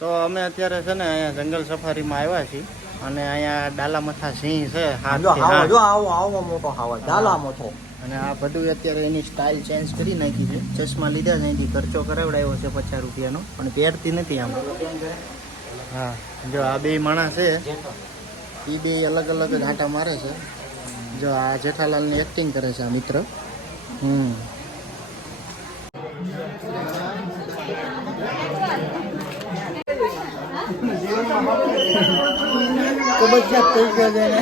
તો અમે અત્યારે છે ને અહીંયા જંગલ સફારીમાં આવ્યા છીએ અને અહીંયા ડાલામથા સિંહ છે આવો મોટો હાવર ડાલા મોટો. અને આ બધું અત્યારે એની સ્ટાઇલ ચેન્જ કરી નાખી છે. ચશ્મા લીધા છે, અહીંથી ખર્ચો કરાવડાવ્યો છે 50 રૂપિયાનો, પણ પહેરતી નથી આમ. હા, જો આ બે માણસ છે એ બે અલગ અલગ ઘાંટા મારે છે. જો આ જેઠાલાલની એક્ટિંગ કરે છે આ મિત્ર. કબજિયાત થઈ ગયો છે ને.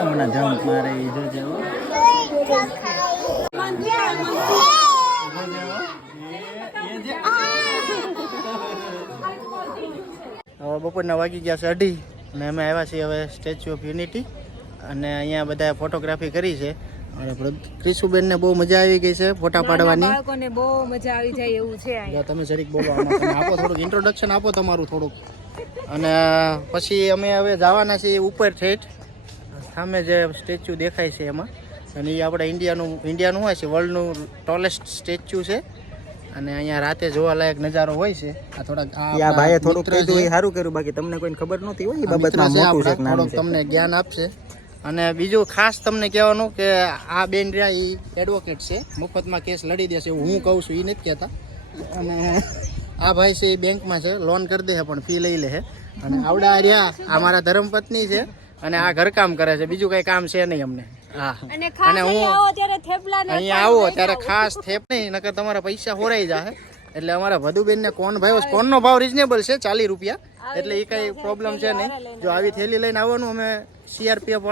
હમણાં જમ્પ મારે બપોરના વાગી ગયા છે 2:30 અને અમે આવ્યા છીએ હવે સ્ટેચ્યુ ઓફ યુનિટી અને અહીંયા બધા ફોટોગ્રાફી કરી છે. અને ક્રિશુબેનને બહુ મજા આવી ગઈ છે ફોટા પાડવાની. બાળકોને બહુ મજા આવી જાય એવું છે. તમે જરીક બોલો, આપો થોડુંક ઇન્ટ્રોડક્શન આપો તમારું થોડુંક. અને પછી અમે હવે જવાના છીએ ઉપર ઠેઠ સામે જે સ્ટેચ્યુ દેખાય છે એમાં. અને એ આપણે ઇન્ડિયાનું હોય છે, વર્લ્ડનું ટોલેસ્ટ સ્ટેચ્યુ છે. અને અહીંયા રાતે જોવાલાયક નજારો હોય છે. આ થોડાક આ ભાઈએ થોડુંક કીધું એ સારું કર્યું, બાકી તમને કોઈને ખબર નહોતી હોય એ બાબતમાં. મોટું છે, થોડુંક તમને જ્ઞાન આપશે. અને બીજું ખાસ તમને કહેવાનું કે આ બેન રહ્યા એ એડવોકેટ છે, મફતમાં કેસ લડી દેશે એવું હું કહું છું, એ નથી કહેતા. અને આ ભાઈ છે એ બેંકમાં છે, લોન કરી દે પણ ફી લઈ લે છે. અને આવડા રહ્યા આ મારા ધર્મપત્ની છે અને આ ઘરકામ કરે છે, બીજું કઈ કામ છે નહીં અમને. હા, અને હું અહીંયા આવો ત્યારે ખાસ થેપ નહીં, નકર તમારા પૈસા હોરાઈ જાય. એટલે અમારા વધુબેન ને કોનનો ભાવ રિઝનેબલ છે 40 રૂપિયા, એટલે એ કઈ પ્રોબ્લેમ છે નહીં. જો આવી થેલી લઈને આવવાનું, અમે CRPF